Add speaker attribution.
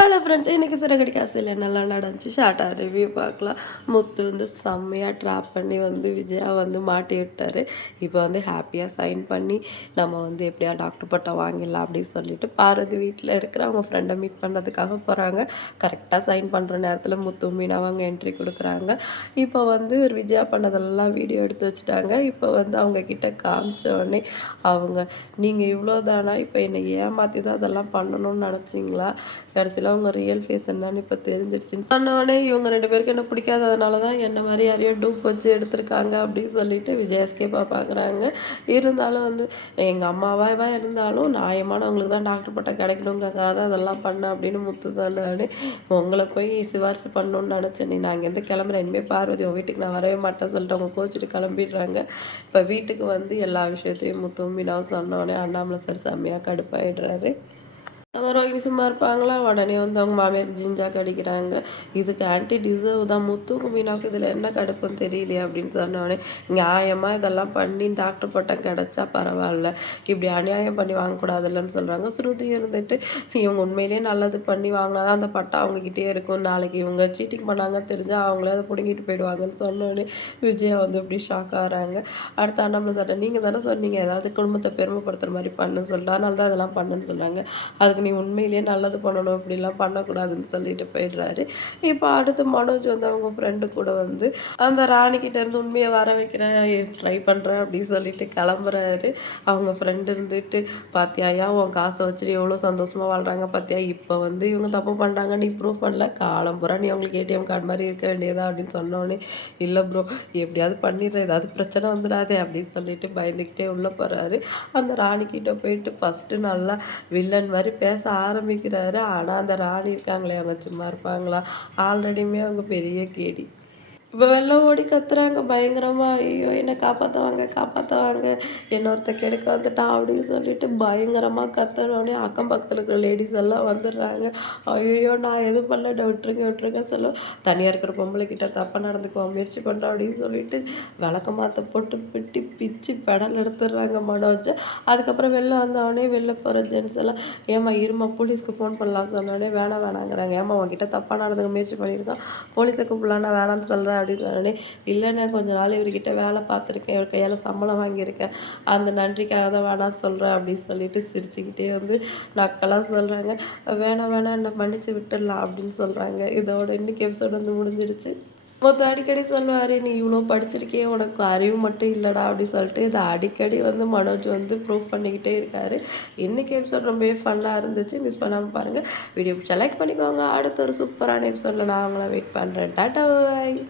Speaker 1: Hello friends இன்றைக்கி சிறகடி ஆசையில் நல்லா நடந்துச்சு. ஷார்ட்டாக ரிவ்யூ பார்க்கலாம். முத்து வந்து செம்மையாக ட்ராப் பண்ணி வந்து விஜயா வந்து மாட்டி விட்டார். இப்போ வந்து ஹாப்பியாக சைன் பண்ணி நம்ம வந்து எப்படியா டாக்டர் பட்டம் வாங்கிடலாம் அப்படின்னு சொல்லிட்டு பாரதி வீட்டில் இருக்கிற அவங்க ஃப்ரெண்டை மீட் பண்ணுறதுக்காக போகிறாங்க கரெக்டாக சைன் பண்ணுற நேரத்தில் முத்து மீனாக அவங்க என்ட்ரி கொடுக்குறாங்க. இப்போ வந்து ஒரு விஜயா பண்ணதெல்லாம் வீடியோ எடுத்து வச்சுட்டாங்க. இப்போ வந்து அவங்கக்கிட்ட காமிச்ச உடனே அவங்க நீங்கள் இவ்வளோ தானா இப்போ என்னை ஏமாற்றி தான் அதெல்லாம் பண்ணணும்னு நினச்சிங்களா? கடைசியில் அவங்க ரியல் ஃபேஸ் என்னன்னு இப்போ தெரிஞ்சிருச்சு சொன்னவனே இவங்க ரெண்டு பேருக்கு என்ன பிடிக்காததுனால தான் என்ன மாதிரி யாரையோ டூப் வச்சு எடுத்திருக்காங்க அப்படின்னு சொல்லிட்டு விஜய் பார்க்குறாங்க இருந்தாலும் வந்து எங்கள் அம்மாவாக இருந்தாலும் நியாயமானவங்களுக்கு தான் டாக்டர் பட்டம் கிடைக்கணுங்கிறக்காக தான் அதெல்லாம் பண்ணேன் அப்படின்னு முத்து சொன்னான்னு உங்களை போய் சிபாரிசு பண்ணணும்னு நினச்சேன். நீ நான் இங்கேருந்து கிளம்புறேன். இனிமேல் பார்வதி உன் வீட்டுக்கு நான் வரவே மாட்டேன் சொல்லிட்டு அவங்க கோச்சிட்டு கிளம்பிடுறாங்க. இப்போ வீட்டுக்கு வந்து எல்லா விஷயத்தையும் முத்தும் மீனாவும் சொன்னோடனே அண்ணாமலை சார் செம்மையாக கடுப்பாயிடுறாரு. அப்புறம் ரோஹிணி சும்மா இருப்பாங்களா? உடனே வந்து அவங்க மாமியார் ஜிஞ்சா கடிக்கிறாங்க. இதுக்கு ஆன்டி டிசர்வ் தான். முத்துக்கு மீனாவுக்கு இதில் என்ன கடுப்புன்னு தெரியலையே அப்படின்னு சொன்னோடனே நியாயமாக இதெல்லாம் பண்ணி டாக்டர் பட்டம் கிடச்சா பரவாயில்ல. இப்படி அநியாயம் பண்ணி வாங்கக்கூடாதுல்லன்னு சொல்கிறாங்க ஸ்ருதி இருந்துட்டு இவங்க உண்மையிலேயே நல்லது பண்ணி வாங்கினா தான் அந்த பட்டம் அவங்கக்கிட்டே இருக்கும். நாளைக்கு இவங்க சீட்டிங் பண்ணாங்க தெரிஞ்சால் அவங்களே அதை பிடுங்கிட்டு போயிடுவாங்கன்னு சொன்னோடனே விஜயா வந்து இப்படி ஷாக் ஆகிறாங்க. அடுத்த அண்ணாமலை சார் நீங்கள் தானே சொன்னீங்க. ஏதாவது குடும்பத்தை பெருமைப்படுத்துகிற மாதிரி பண்ணுன்னு சொல்லிட்டு அதனால தான் அதெல்லாம் பண்ணுன்னு சொல்கிறாங்க அதுக்கு நீ உண்மையிலேயே நல்லது பண்ணணும் அப்படிலாம் பண்ணக்கூடாதுன்னு சொல்லிட்டு போயிடுறாரு. இப்போ அடுத்து மனோஜ் வந்து அவங்க ஃப்ரெண்டு கூட வந்து அந்த ராணிக்கிட்ட இருந்து உண்மையை வர வைக்கிறேன் ட்ரை பண்ணுறேன் அப்படின்னு சொல்லிட்டு கிளம்புறாரு. அவங்க ஃப்ரெண்டு இருந்துட்டு பாத்தியாயா உன் காசை வச்சுட்டு எவ்வளோ சந்தோஷமாக வாழ்கிறாங்க பாத்தியா? இப்போ வந்து இவங்க தப்பு பண்ணுறாங்க நீ ப்ரூவ் பண்ணல. காலம் பூரா நீ அவங்களுக்கு ஏடிஎம் கார்டு மாதிரி இருக்க வேண்டியதா அப்படின்னு சொன்னோடனே இல்லை ப்ரோ எப்படியாவது பண்ணிடுறேன் ஏதாவது பிரச்சனை வந்துடாதே அப்படின்னு சொல்லிட்டு பயந்துக்கிட்டே உள்ளே போகிறாரு அந்த ராணிக்கிட்ட போயிட்டு ஃபஸ்ட்டு நல்லா வில்லன் மாதிரி பேச ஆரம்பிக்கிறாரு. ஆனால் அந்த ராணி இருக்காங்களே அவங்க சும்மா இருப்பாங்களா? ஆல்ரெடியுமே அவங்க பெரிய கேடி. இப்போ வெள்ளம் ஓடி கத்துறாங்க பயங்கரமாக ஐயோ என்னை காப்பாற்றுவாங்க காப்பாற்றுவாங்க இன்னொருத்த கெடுக்க வந்துட்டான் அப்படின்னு சொல்லிட்டு பயங்கரமாக கத்துனோடனே அக்கம் பக்கத்தில் இருக்கிற லேடிஸ் எல்லாம் வந்துடுறாங்க. ஐயோ நான் எதுவும் பண்ணல விட்டுருங்க விட்டுருங்க சொல்ல. தனியாக இருக்கிற பொம்பளை கிட்ட தப்பாக நடந்துக்குவோம் முயற்சி பண்ணுறோம் அப்படின்னு சொல்லிட்டு விளக்க மாற்ற போட்டு பிட்டி பிச்சு பெடல் எடுத்துடுறாங்க மனோஜ். அதுக்கப்புறம் வெளில வந்தவொடனே வெளில போகிற ஜென்ஸ் எல்லாம் ஏமா இருமா போலீஸ்க்கு ஃபோன் பண்ணலாம் சொன்னோடனே வேணாம் வேணாங்கிறாங்க ஏமா உங்ககிட்ட தப்பாக நடந்துக்க முயற்சி பண்ணியிருக்கான் போலீஸை கூப்பிடலாம் வேணாம்னு சொல்கிறேன் அப்படின்னு சொன்னோடனே இல்லைண்ணே கொஞ்ச நாள் இவர்கிட்ட வேலை பார்த்துருக்கேன். இவர் கையால் சம்பளம் வாங்கியிருக்கேன். அந்த நன்றிக்காக தான் வேணாம் சொல்கிறேன் அப்படின்னு சொல்லிட்டு சிரிச்சுக்கிட்டே வந்து நக்கலாக சொல்கிறாங்க வேணாம் வேணாம் என்னை மன்னிச்சு விட்டுடலாம் அப்படின்னு சொல்கிறாங்க இதோட இன்னைக்கு எபிசோட் வந்து முடிஞ்சிடுச்சு. மொத்தம் அடிக்கடி சொல்லுவார் நீ இவ்வளோ படிச்சிருக்கே உனக்கு அறிவு மட்டும் இல்லைடா அப்படின்னு சொல்லிட்டு இதை அடிக்கடி வந்து மனோஜ் வந்து ப்ரூவ் பண்ணிக்கிட்டே இருக்காரு. இன்றைக்கி எபிசோட் ரொம்பவே ஃபன்னாக இருந்துச்சு. மிஸ் பண்ணாமல் பாருங்கள் வீடியோ செலக்ட் பண்ணிக்கோங்க. அடுத்த ஒரு சூப்பரான எபிசோடில் நான் அவங்கள வெயிட் பண்ணுறேன் டாட்டா பாய்